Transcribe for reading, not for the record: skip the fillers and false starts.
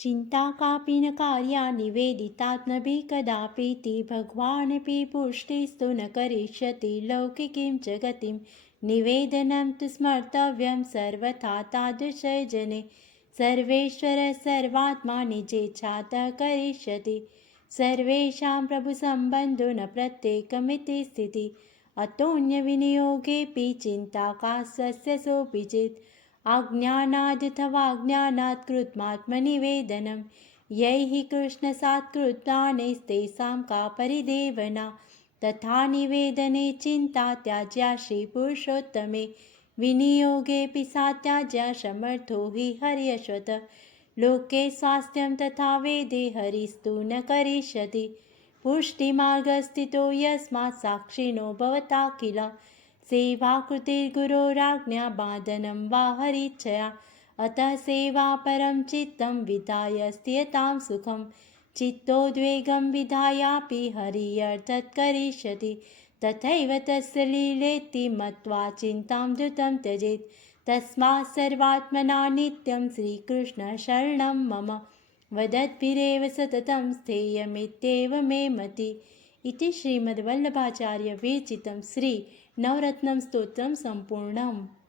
चिन्ता कापि न कार्या निवेदितात्मभिः कदापीति भगवानपि पुष्टिस्तु न करिष्यति लौकिकीं च गतिं निवेदनं तु स्मर्तव्यं सर्वथा तादृशे जने सर्वेश्वरः सर्वात्मा निजेच्छातः करिष्यति सर्वेषां प्रभुसम्बन्धो न प्रत्येकमिति स्थितिः अतोऽन्यविनियोगेऽपि चिन्ता का स्वस्य सोऽपि चेत् अज्ञानादथवाज्ञानात् कृत्मात्मनिवेदनं यैः कृष्णसात्कृतानेस्तेषां का परिदेवना तथा निवेदने चिन्ता त्याज्या श्रीपुरुषोत्तमे विनियोगेऽपि सा त्याज्या समर्थो हि हर्यश्वत लोके स्वास्थ्यं तथा वेदे हरिस्तु न करिष्यति पुष्टिमार्गस्थितो यस्मात् साक्षिणो भवता किल सेवाकृतिर्गुरोराज्ञा बाधनं वा हरिच्छया अतः सेवा परं चित्तं विधाय स्थियतां सुखं चित्तोद्वेगं विधायापि हरिरर्थत् करिष्यति तथैव तस्य लीलेति मत्वा चिन्तां द्रुतं त्यजेत् तस्मात् सर्वात्मना नित्यं श्रीकृष्णशरणं मम वदद्भिरेव सततं स्थेयमित्येव मे मतिः इति श्रीमद्वल्लभाचार्य विरचितं श्री नवरत्नं स्तोत्रं सम्पूर्णम्।